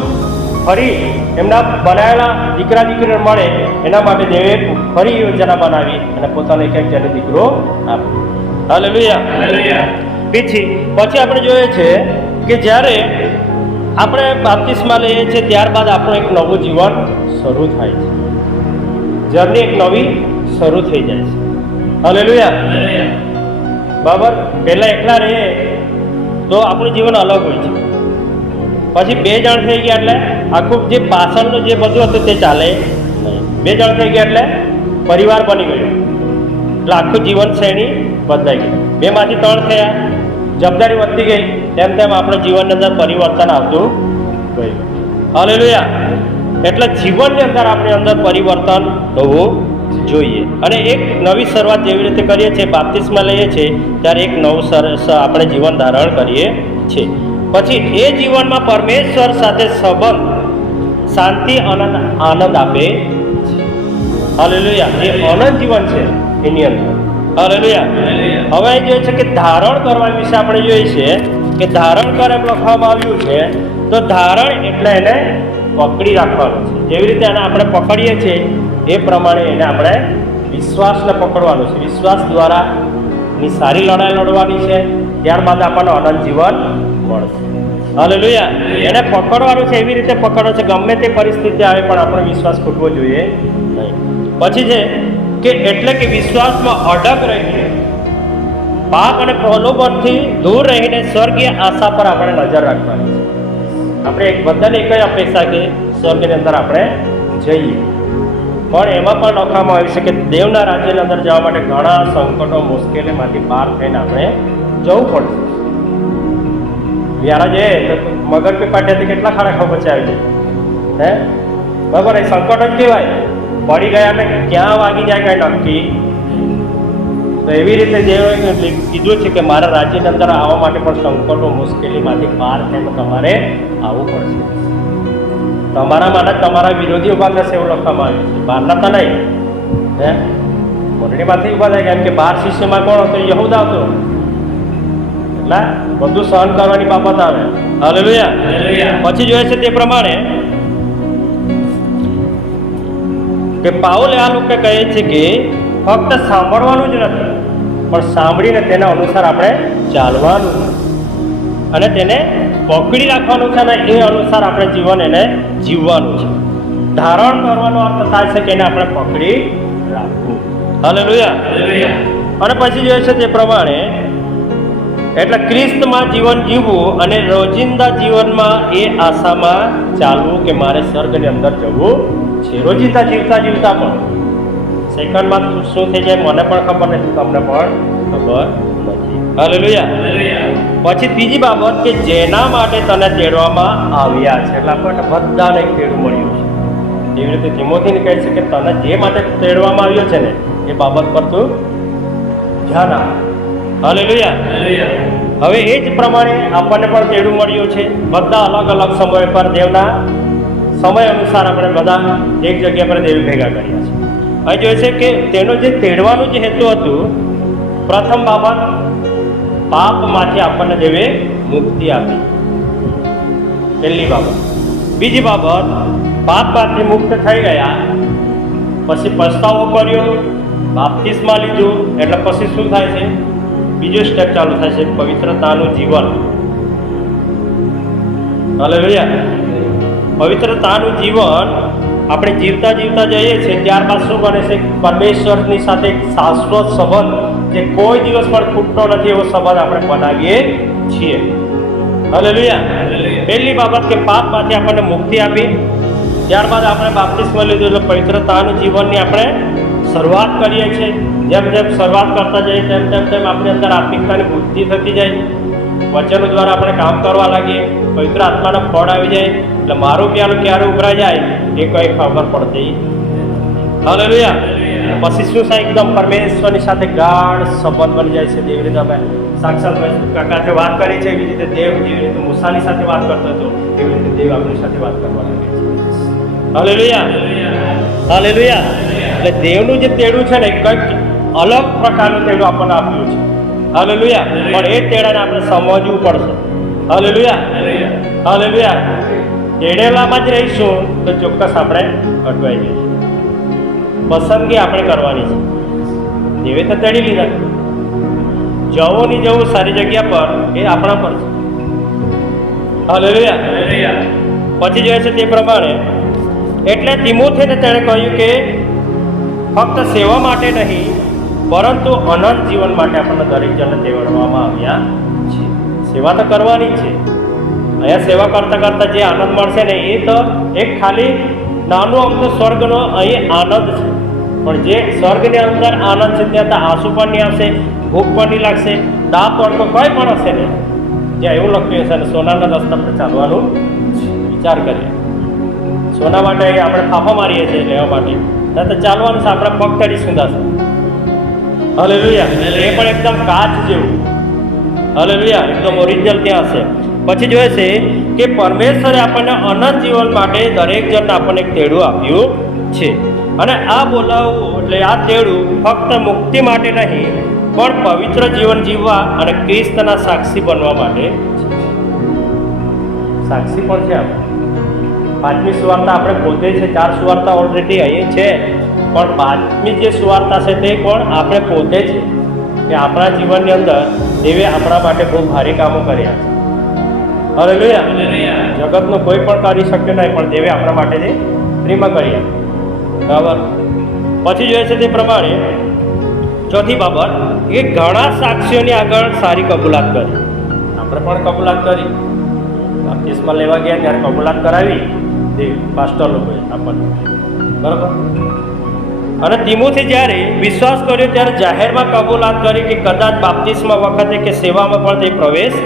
ફરી એમના બનાવેલા દીકરા દીકરીને મળે એના માટે દેવે ફરી યોજના બનાવી અને પોતાનો એક જનિત દીકરો આપ્યો. હાલેલુયા. પછી આપણે જોઈએ છે કે જ્યારે આપણે બાપ્તિસ્મા લઈએ છીએ ત્યારબાદ આપણું એક નવું જીવન શરૂ થાય છે. જર્ની એક નવી શરૂ થઈ જાય છે. હાલેલુયા. બરાબર. પહેલા એકલા રહીએ તો આપણું જીવન અલગ હોય છે. પછી 2 જણ થઈ ગયા એટલે આખું જે પાછળનું જે બધું હતું તે ચાલે નહીં. 2 જણ થઈ ગયા એટલે પરિવાર બની ગયો, એટલે આખું જીવન શ્રેણી બદલાઈ ગઈ. 2 માંથી 3 થયા, જવાબદારી વધતી ગઈ, તેમ તેમ આપણા જીવનની અંદર પરિવર્તન આવતું ગયું. હાલેલુયા. એટલે જીવનની અંદર આપણી અંદર પરિવર્તન હોવું જોઈએ. અને એક નવી શરૂઆત જેવી રીતે કરીએ છીએ, બાપ્તિસ્મા લઈએ છીએ ત્યારે એક નવું આપણે જીવન ધારણ કરીએ છીએ. પછી એ જીવનમાં પરમેશ્વર સાથે સંબંધ, શાંતિ અને આનંદ આપે છે. હાલેલુયા. એ અનંત જીવન છે એની અંદર. હાલેલુયા. હવે જોઈએ છે કે ધારણ કરવા વિશે આપણે જોઈએ છીએ કે ધારણ કર એમ લખવામાં આવ્યું છે. તો ધારણ એટલે એને પકડી રાખવાનું છે. જેવી રીતે એને આપણે પકડીએ છીએ એ પ્રમાણે એને આપણે વિશ્વાસને પકડવાનું છે. વિશ્વાસ દ્વારા એની સારી લડાઈ લડવાની છે, ત્યારબાદ આપણને અનંત જીવન મળશે. હાલેલુયા. એને પકડવાનું છે, એવી રીતે પકડવાનું છે ગમે તે પરિસ્થિતિ આવે પણ આપણો વિશ્વાસ ખૂટવો જોઈએ નહીં. પછી છે કે એટલે કે વિશ્વાસમાં અડગ રહીને, પાપ અને પ્રલોભનથી દૂર રહીને સ્વર્ગીય આશા પર આપણે નજર રાખવાની છે. આપણે બધાને એક જ અપેક્ષા કે સ્વર્ગની અંદર આપણે જઈએ, પણ એમાં પણ લખવામાં આવ્યું છે કે દેવના રાજ્યની અંદર જવા માટે ઘણા સંકટો, મુશ્કેલીમાંથી પાર થઈને આપણે જવું પડશે. વ્યારા જઈએ તો મગર કે પાટિયાથી કેટલા ખાડા બચાવી છે, બરાબર. એ સંકટ જ કહેવાય. પડી ગયા ને ક્યાં વાગી જાય કઈ નક્કી. તો એવી રીતે દેવે કીધું છે કે મારા રાજ્યની અંદર આવવા માટે પણ સંકટો, મુશ્કેલીમાંથી પાર થઈને તમારે આવવું પડશે. તમારા માટે તમારા વિરોધી ઉભા થશે એવું લખવામાં આવ્યું છે. બહારના તો નહીં, મંડળીમાંથી ઉભા થાય. કેમ કે 12 શિષ્યમાં કોણ હતો? યહૂદા હતો. એટલે બધું સહન કરવાની બાબત આવે. હાલેલુયા. પછી જોઈએ છે તે પ્રમાણે કે પાઉલે આ લોકો કહે છે કે ફક્ત સાંભળવાનું જ નથી, પણ સાંભળીને તેના અનુસાર આપણે ચાલવાનું અને તેને પકડી રાખવાનું છે અને એ અનુસાર આપણે જીવન એને જીવવાનું છે. ધારણ કરવાનો અર્થ થાય છે કે એને આપણે પકડી રાખવું. હાલેલુયા. અને પછી જોઈએ છે તે પ્રમાણે એટલે ખ્રિસ્તમાં જીવન જીવવું અને રોજિંદા જીવનમાં એ આશામાં ચાલવું કે મારે સ્વર્ગની અંદર જવું છે. રોજિંદા જીવતા પણ સેકન્ડમાં શું થઈ જાય મને પણ ખબર નથી, તમને પણ ખબર નથી. હાલેલુયા. પછી ત્રીજી બાબત કે જેના માટે તને તેડવામાં આવ્યા છે. એટલે આપણને બધાને એક તેડું મળ્યું છે. એવી રીતે તિમોથીને કહે છે કે તને જે માટે તેડવામાં આવ્યો છે ને એ બાબત પર તું ધ્યાન આપ. હાલેલુયા. હવે એ જ પ્રમાણે આપણને પણ તેડું મળ્યું છે. બધા અલગ અલગ સમય પર દેવના સમય અનુસાર આપણે બધા એક જગ્યા પર દેવ ભેગા કર્યા છે. અહીં જોઈએ છે કે તેનો જે તેડવાનું જે હેતુ હતું, પ્રથમ બાબત પાપમાંથી આપણને દેવે મુક્તિ આપી, પહેલી બાબત. બીજી બાબત, પાપમાંથી મુક્ત થઈ ગયા પછી પસ્તાવો કર્યો, બાપ્તિસ્મા લીધું, એટલે પછી શું થાય છે? બીજો સ્ટેપ ચાલુ થાય છે, પવિત્રતાનું જીવન. હાલેલુયા. પવિત્રતાનું જીવન આપણે જીવતા જીવતા જઈએ છીએ, ત્યારબાદ શું બને છે? પરમેશ્વરની સાથે એક શાશ્વત સંબંધ, જે કોઈ દિવસ પણ ખૂટતો નથી, એવો સંબંધ આપણે બનાવીએ છીએ. હાલેલુયા. પહેલી બાબત કે પાપમાંથી આપણને મુક્તિ આપી, ત્યારબાદ આપણે બાપ્તિસ્મા લીધું એટલે પવિત્રતાનું જીવનની આપણે શરૂઆત કરીએ છીએ. જેમ જેમ શરૂઆત કરતા જઈએ તેમ તેમ તેમ આપણી અંદર આત્મિકતાની વૃદ્ધિ થતી જાય, વચનો દ્વારા આપણે કામ કરવા લાગીએ, પવિત્ર આત્માના ફળ આવી જાય, એટલે મારું પ્યાલું ક્યારે ઉભરાઈ જાય એ કંઈ ખબર પડતી. હાલેલુયા. પછી શું થાય? એકદમ પરમેશ્વરની સાથે ગાઢ સંબંધ બની જાય છે. જેવી રીતે અમે સાક્ષાત કાકાથી વાત કરી છે, એવી રીતે દેવ જેવી રીતે મૂસાની સાથે વાત કરતો હતો, એવી રીતે દેવ આપણી સાથે વાત કરવા લાગે છે. હાલેલુયા. હાલેલુયા. એટલે દેવનું જે તેડું છે ને, કંઈક અલગ પ્રકારનું તેડું આપણને આપ્યું છે. હાલેલુયા. પણ એ તેડાને આપણે સમજવું પડશે. હાલેલુયા. હાલેલુયા. તેડેલામાં જ રહીશું તો ચોક્કસ આપણે અટવાઈ જઈશું. પસંદગી આપણે કરવાની છે. દેવે તો તેડી લીધા, જવું નહીં જવું સારી જગ્યા પર એ આપણા પર છે. હાલેલુયા. પછી જોઈએ છે તે પ્રમાણે, એટલે તિમોથીને તેણે કહ્યું કે ફક્ત સેવા માટે નહીં, પરંતુ અનંત જીવન માટે આપણને દરેક જણને તેડવામાં આવ્યા છે. સેવા તો કરવાની છે. અહીંયા સેવા કરતાં કરતાં જે આનંદ મળશે ને, એ તો એક ખાલી નાનો અમથો સ્વર્ગનો અહીં આનંદ છે. પણ જે સ્વર્ગની અંદર આનંદ છે, ત્યાં તો આંસુ પણ નહીં આવશે, ભૂખ પણ નહીં લાગશે, દાંત તડકો કંઈ પણ હશે નહીં. જ્યાં એવું લખ્યું હશે ને, સોનાના રસ્તા પર ચાલવાનું વિચાર કરીએ. સોના માટે આપણે ફાફા મારીએ છીએ લેવા માટે, ત્યાં તો ચાલવાનું છે, આપણા પગ તળી સુંધાશે. હાલેલુયા. એ પણ એકદમ કાચ જેવું. હાલેલુયા. એકદમ ઓરિજિનલ ત્યાં હશે. પછી જોઈએ છે કે પરમેશ્વરે આપણને અનંત જીવન માટે દરેક જણને આપણને એક તેડું આપ્યું છે. અને આ બોલાવવું એટલે આ તેડું ફક્ત મુક્તિ માટે નહીં, પણ પવિત્ર જીવન જીવવા અને ક્રિસ્તના સાક્ષી બનવા માટે સાક્ષી પણ છે. આપણે 5મી સુવાર્તા આપણે પોતે છે, 4 સુવાર્તા ઓલરેડી અહીં છે, પણ 5મી જે સુવાર્તા છે તે પણ આપણે પોતે છે. કે આપણા જીવનની અંદર દેવે આપણા માટે બહુ ભારે કામો કર્યા છે. હાલેલુયા. જગતનું કોઈ પણ કરી શક્યું નહીં, પણ દેવે આપણા માટે તે ફ્રીમાં કર્યા. બરાબર. પછી જોઈએ છે તે પ્રમાણે ચોથી બાબત, એ ઘણા સાક્ષીઓની આગળ સારી કબૂલાત કરી. આપણે પણ કબૂલાત કરી, બાપ્તિસ્મા લેવા ગયા ત્યારે કબૂલાત કરાવી દેવ પાસ્ટર લોકોએ આપણને. બરાબર. અને તિમોથી જ્યારે વિશ્વાસ કર્યો ત્યારે જાહેરમાં કબૂલાત કરી કે કદાચ બાપ્તિસ્મા વખતે કે સેવામાં પણ તે પ્રવેશ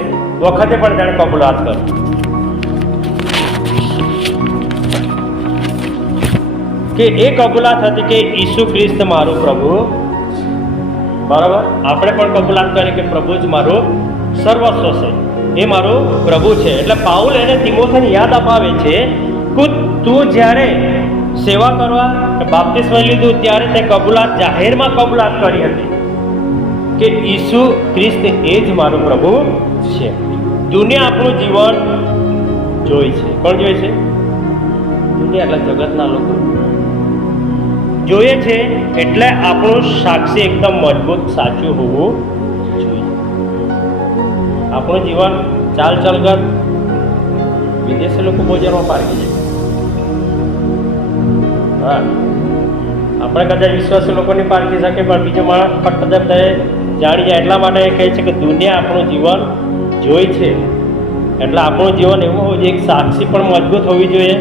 વખતે પણ તેણે કબૂલાત કરી. કે એ કબૂલાત હતી કે ઈસુ ખ્રિસ્ત મારું પ્રભુ. બરાબર. આપણે પણ કબૂલાત કરી કે પ્રભુ જ મારું સર્વસ્વ છે, એ મારો પ્રભુ છે. એટલે પાઉલ એને તિમોથીને યાદ અપાવે છે કે તું જ્યારે સેવા કરવા બાપ્તિસ્મા લીધું ત્યારે તે કબૂલાત જાહેરમાં કબૂલાત કરી હતી કે ઈસુ ખ્રિસ્ત એ જ મારું પ્રભુ છે. દુનિયા આપણું જીવન જોઈ છે. કોણ જોઈ છે? દુનિયા એટલે જગતના લોકો જોઈએ છે. એટલે આપણું સાક્ષી એકદમ મજબૂત સાચું હોવું જોઈએ. આપણું જીવન ચાલ ચલગત વિદેશી લોકો ભોજનમાં પારખી છે. હા, આપણે કદાચ વિશ્વાસી લોકોની પારખી શકે, પણ બીજો માણસ ફક્ત જાણી જાય. એટલા માટે કહે છે કે દુનિયા આપણું જીવન જોઈ છે. એટલે આપણું જીવન એવું હોવું જોઈએ, એક સાક્ષી પણ મજબૂત હોવી જોઈએ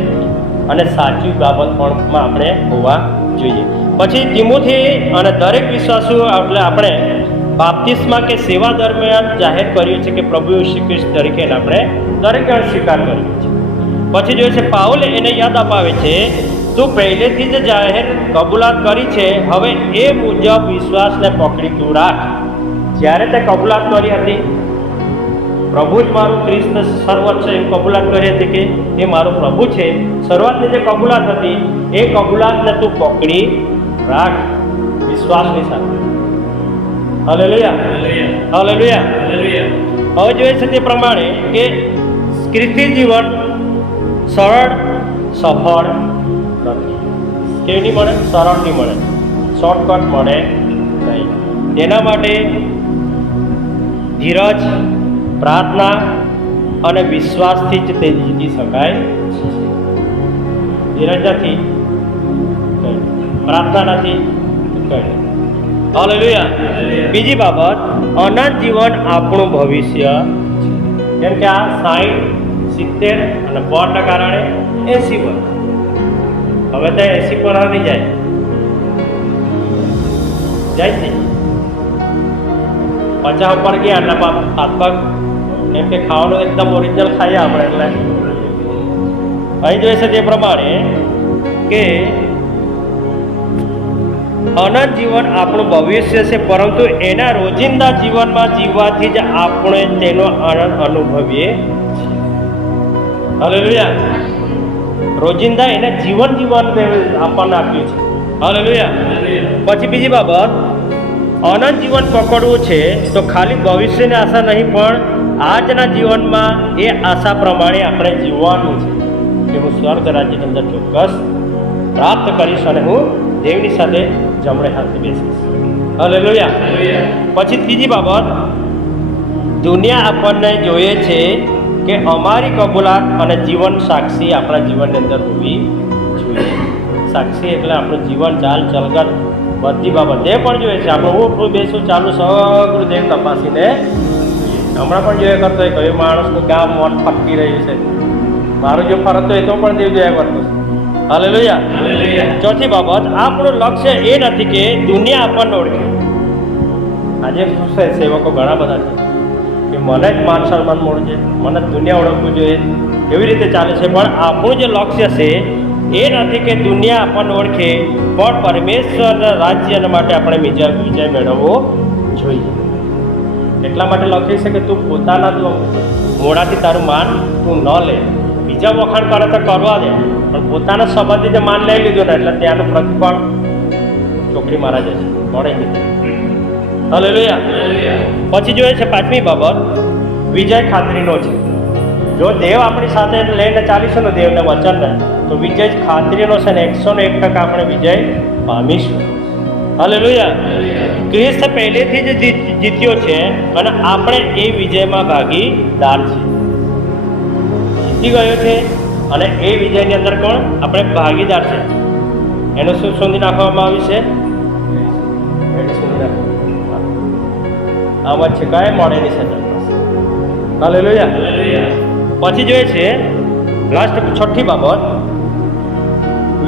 અને સાચી બાબત પણ આપણે હોવા જોઈએ. પછી તિમોથી અને દરેક વિશ્વાસુ એટલે આપણે બાપ્તિસ્મા કે સેવા દરમિયાન જાહેર કર્યું છે કે પ્રભુ શ્રી કૃષ્ણ તરીકે આપણે દરેક જણ સ્વીકાર કર્યો છે. પછી જોઈએ છે પાઉલ એને યાદ અપાવે છે, તું પહેલેથી જ જાહેર કબૂલાત કરી છે, હવે એ મુજબ વિશ્વાસને પકડી તું રાખ. જ્યારે તે કબૂલાત કરી હતી પ્રભુ જ મારું ખ્રિસ્ત સર્વોચ્ચ છે એમ કબૂલાત કરી હતી કે એ મારો પ્રભુ છે. શરૂઆતની જે કબૂલાત હતી એ કબૂલાતને તું પકડી રાખ વિશ્વાસની સાથે. Hallelujah, hallelujah. હવે જોઈએ છે તે પ્રમાણે કે ખ્રિસ્તી જીવન સરળ સફળ નથી. કેવી નહીં મળે? સરળ નહીં મળે, શોર્ટકટ મળે નહીં. તેના માટે ધીરજ, પ્રાર્થના અને વિશ્વાસથી જ તે જીતી શકાય. ધીરજ નથી, પ્રાર્થના નથી, હાલેલુયા. બીજી બાબત, અનંત જીવન આપણું ભવિષ્ય. કેમ કે આ 60, 70 અને 100 કારણે 80 વર્ષ. હવે તો 80 પર આવી જાય છે. 50 ઉપર ગયા એટલે હાથ પગ એમ કે ખાવાનું એકદમ ઓરિજિનલ ખાઈએ આપણે. એટલે અહીં જોઈએ છે તે પ્રમાણે કે અનંત જીવન આપણું ભવિષ્ય છે, પરંતુ એના રોજિંદા જીવનમાં જીવવાથી જ આપણે તેનો આનંદ અનુભવીએ. હાલેલુયા. રોજિંદા એને જીવન આપણને આપ્યું છે. હાલેલુયા. પછી બીજી બાબત, અનંત જીવન પકડવું છે તો ખાલી ભવિષ્યની આશા નહીં, પણ આજના જીવનમાં એ આશા પ્રમાણે આપણે જીવવાનું છે કે હું સ્વર્ગ રાજ્યની અંદર ચોક્કસ પ્રાપ્ત કરીશ અને હું દેવની સાથે જમણે હાથે બેસીશ. હાલેલુયા. પછી ત્રીજી બાબત, દુનિયા આપણને જોઈએ છે કે અમારી કબૂલાત અને જીવન સાક્ષી આપણા જીવનની અંદર હોવી જોઈએ. સાક્ષી એટલે આપણું જીવન, ચાલ ચલગત બધી બાબત એ પણ જોઈએ છે. આપણે ઉઠવું બેસવું ચાલુ સગળું દેવ તપાસીને હમણાં પણ જોયા કરતો હોય કયું માણસનું કામ મન ફટકી રહ્યું છે. મારું જો ફરતો હોય તો પણ દેવ જોયા કરતો છે. હાલેલુયા. ચોથી બાબત, આપણું લક્ષ્ય એ નથી કે દુનિયા આપણને ઓળખે. આજે શું છે, સેવકો ઘણા બધા છે કે મને જ માન સન્માન મળવું છે, મને દુનિયા ઓળખવું જોઈએ, એવી રીતે ચાલે છે. પણ આપણું જે લક્ષ્ય છે એ નથી કે દુનિયા આપણને ઓળખે, પણ પરમેશ્વરના રાજ્ય માટે આપણે વિજય મેળવવો જોઈએ. એટલા માટે લખ્યું છે કે તું પોતાના મોઢાથી તારું માન તું ન લે. બીજા વખાણ કરે તો કરવા દે, પણ પોતાના સંબંધી જે માન લઈ લીધું ને એટલે ત્યાંનું પ્રતિફળ ચોકડી મારા જશે, મળે નહીં. હાલેલુયા. પછી જોઈએ છે પાંચમી બાબત, વિજય ખાતરીનો છે. જો દેવ આપણી સાથે લઈને ચાલીશું ને દેવના વચનને, તો વિજય ખાતરીનો છે ને 101% આપણે વિજય પામીશું. હાલેલુયા. ખ્રિસ્ત પહેલેથી જ જીત્યો છે અને આપણે એ વિજયમાં ભાગીદાર છીએ. જીતી ગયો છે અને એ વિજયની અંદર કોણ? આપણે ભાગીદાર છે. એનું શું શોધી નાખવામાં આવ્યું છે? આમ જ છે, કાંઈ મળે નહીં સજ્જન. હાલેલુયા. પછી જોઈએ છે લાસ્ટ છઠ્ઠી બાબત,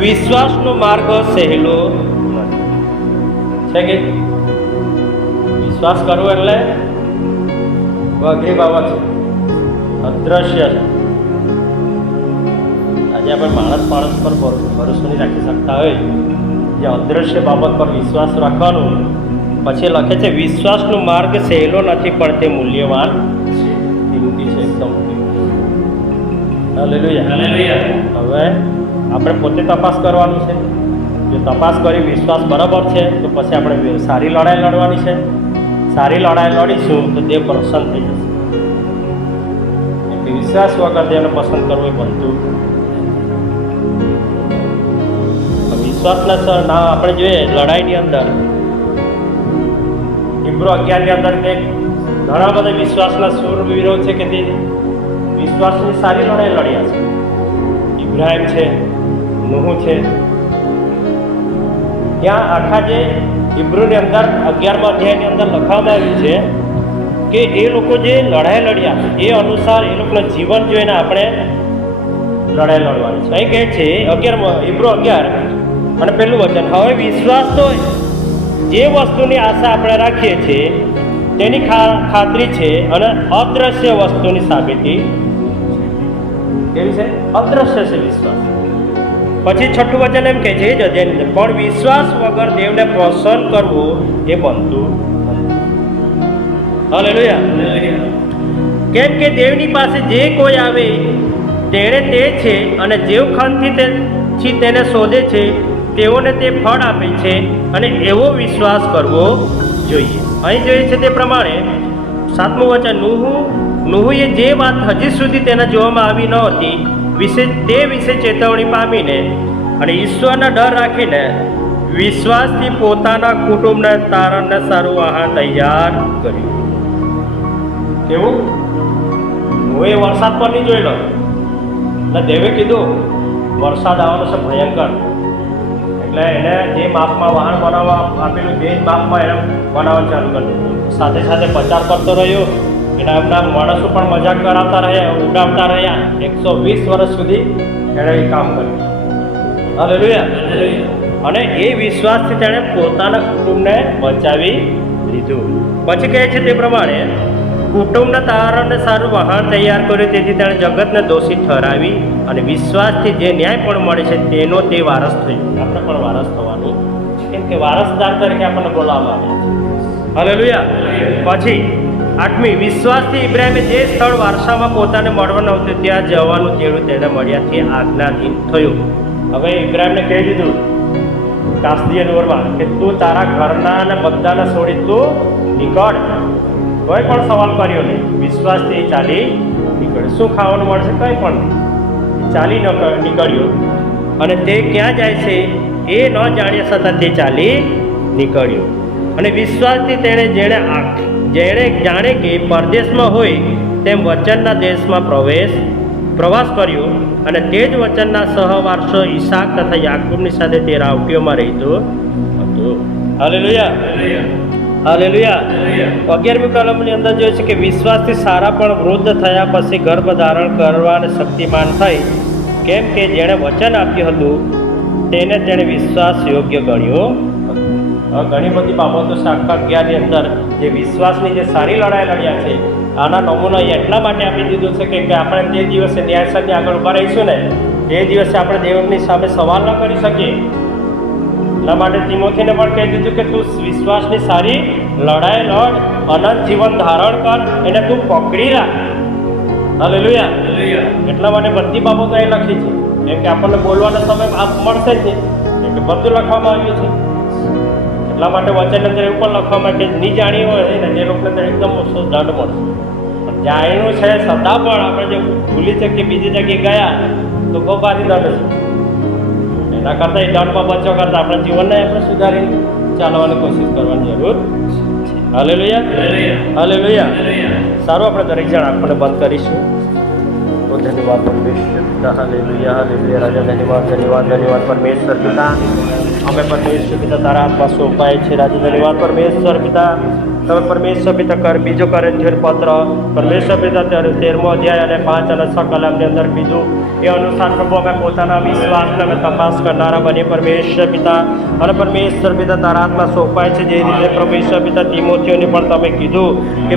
વિશ્વાસનો માર્ગ સહેલો છે. કે વિશ્વાસ કરવો એટલે અઘરી બાબત છે, અદ્રશ્ય છે. આજે આપણે માણસ પર ભરોસો નહીં રાખી શકતા હોય, જે અદ્રશ્ય બાબત પર વિશ્વાસ રાખવાનું. પછી લખે છે વિશ્વાસનો માર્ગ સહેલો નથી, પણ તે મૂલ્યવાન કિંમતી છે એકદમ. હાલેલુયા. હવે આપણે પોતે તપાસ કરવાનું છે. જો તપાસ કરી વિશ્વાસ બરાબર છે તો પછી આપણે સારી લડાઈ લડવાની છે. સારી લડાઈ લડીશું તો દેવ પ્રસન્ન થઈ જશે. વિશ્વાસ વગર દેવને પસંદ કરવું એ બનતું. વિશ્વાસના ના આપણે જોઈએ લડાઈની અંદર ઇબ્રો 11ની અંદર કે ઘણા બધા વિશ્વાસના શૂરવીરો છે કે તે વિશ્વાસની સારી લડાઈ લડ્યા છે. ઇબ્રાહિમ છે, નૂહ છે. ત્યાં આખા જે ઇબ્રુની અંદર 11મા અધ્યાયની અંદર લખવામાં આવ્યું છે કે એ લોકો જે લડાઈ લડ્યા એ અનુસાર એ લોકોનું જીવન જોઈને આપણે લડાઈ લડવાની છે. અહીં કહે છે 11 ઇબ્રો 11 અને પહેલું વચન, હવે વિશ્વાસ તો જે વસ્તુની આશા આપણે રાખીએ છીએ તેની ખાતરી છે અને અદ્રશ્ય વસ્તુની સાબિતી. કેવી છે? અદ્રશ્ય છે વિશ્વાસ. પછી છઠ્ઠું વચન એમ કહે છે પણ વિશ્વાસ વગર દેવને પ્રસન્ન કરવું એ બનતું. હાલેલુયા. કેમ કે દેવની પાસે જે કોઈ આવે તેણે તે છે, અને જેવ ખંતથી તેને શોધે છે તેઓને તે ફળ આપે છે, અને એવો વિશ્વાસ કરવો જોઈએ. અહીં જોઈએ છે તે પ્રમાણે 7મું વચન, નુહુએ જે વાત હજી સુધી તેના જોવામાં આવી ન હતી તે વિશે ચેતવણી પામીને અને ઈશ્વરના ડર રાખીને વિશ્વાસથી પોતાના કુટુંબના તારણને સારું વાહન તૈયાર કર્યું. કેવું? નુહુએ વરસાદ પર નહીં જોયેલો, એટલે દેવે કીધું વરસાદ આવવાનો છે ભયંકર, એટલે એને જે માપમાં વાહન બનાવવા આપેલું તે જ માપમાં એને બનાવવા ચાલુ કરી દીધું. સાથે સાથે પ્રચાર કરતો રહ્યો, એના એમના માણસો પણ મજાક કરાવતા રહ્યા, ઉડાવતા રહ્યા. 120 વર્ષ સુધી એણે એ કામ કર્યું. હાલેલુયા. અને એ વિશ્વાસથી તેણે પોતાના કુટુંબને બચાવી લીધું. પછી કહે છે તે પ્રમાણે કુટુંબના તારણને સારું વાહન તૈયાર કર્યું, તેથી તેણે જગતને દોષી ઠરાવી અને વિશ્વાસથી જે ન્યાય પણ મળે છે તેનો તે વારસ થયો. આપણે પણ વારસ થવાનું, કેમ કે વારસદાર તરીકે આપણને બોલાવવામાં આવ્યા છે. હાલેલુયા. પછી 8મી, વિશ્વાસથી ઇબ્રાહિમે જે સ્થળ વારસામાં પોતાને મળવાનું હતું ત્યાં જવાનું તેડું તેને મળ્યાથી આજ્ઞાધીન થયું. હવે ઇબ્રાહિમને કહી દીધું કાસ્દીય દોરમાં કે તું તારા ઘરના અને બધાને છોડી તું નીકળ. કોઈ પણ સવાલ કર્યો નહીં, વિશ્વાસથી ચાલી નીકળ્યો. શું ખાવાનું મળશે? કંઈ પણ નહીં, ચાલી નીકળ્યો. અને તે ક્યાં જાય છે એ ન જાણ્યા છતાં તે ચાલી નીકળ્યો. અને વિશ્વાસથી તેણે જેણે જાણે કે પરદેશમાં હોય તેમ વચનના દેશમાં પ્રવાસ કર્યો, અને તે જ વચનના સહવારસો ઈસાક તથા યાકૂબની સાથે તે રાવટીઓમાં રહેતો હતો. હાલેલુયા. હાલેલુયા. 11મી કલમની અંદર જોઈએ છે કે વિશ્વાસથી સારા પણ વૃદ્ધ થયા પછી ગર્ભ ધારણ કરવાને શક્તિમાન થઈ, કેમ કે જેણે વચન આપ્યું હતું તેને તેણે વિશ્વાસ યોગ્ય ગણ્યો. ઘણી બધી બાબતો છે આખા અગિયારની અંદર જે વિશ્વાસની જે સારી લડાઈ લડ્યા છે, આના નમૂનો એટલા માટે આપી દીધો છે કે આપણે તે દિવસે ન્યાયસરની આગળ ઊભા રહીશું ને તે દિવસે આપણે દેવની સામે સવાલ ન કરી શકીએ. એટલા માટે તિમોથીને પણ કહી દીધું કે તું વિશ્વાસની સારી લડાઈ લડ, અનંત જીવન ધારણ કર, એને તું પકડી રાખ. હાલેલુયા. એટલા માટે બધી બાબતો એ લખી છે, કેમ કે આપણને બોલવાનો સમય મળશે જ નહીં, કેમ કે બધું લખવામાં આવ્યું છે. એટલા માટે વચન અંદર એવું પણ લખવામાં કે નહીં જાણ્યું હોય ને જે લોકોને એકદમ ઓછો દંડ મળશે. પણ જાણ્યું છે છતાં પણ આપણે જે ભૂલી શકીએ બીજી જગ્યાએ ગયા તો બહુ ભારી દંડ છે. એના કરતાં એ દંડમાં બચવા કરતાં આપણા જીવનને આપણે સુધારી ચાલવાની કોશિશ કરવાની જરૂર છે. હાલેલુયા. હાલેલુયા. સારું, આપણે દરેક જણ આંખોને બંધ કરીશું. તો ધન્યવાદ પરમેશ્વર પિતા. હાલેલુયા. હાલેલુયા. રાજા ધન્યવાદ, ધન્યવાદ, ધન્યવાદ પરમેશ્વર પિતા. અમે પરમેશ્વર પિતા તારા હાથમાં સોંપાય છે. રાજા ધન્યવાદ પરમેશ્વર પિતા. તમે પરમેશ્વર પિતા બીજો કોરિન્થીયન પત્ર પરમેશ્વર પિતા 13મો અધ્યાય અને 5 અને 6 કલમની અંદર કીધું એ અનુસાર પ્રભુ અમે પોતાના વિશ્વાસને અમે તપાસ કરનારા બની પરમેશ્વર પિતા. અને પરમેશ્વર પિતા તારા હાથમાં સોંપાય છે જે રીતે પરમેશ્વર પિતા તિમોથીઓને પણ તમે કીધું કે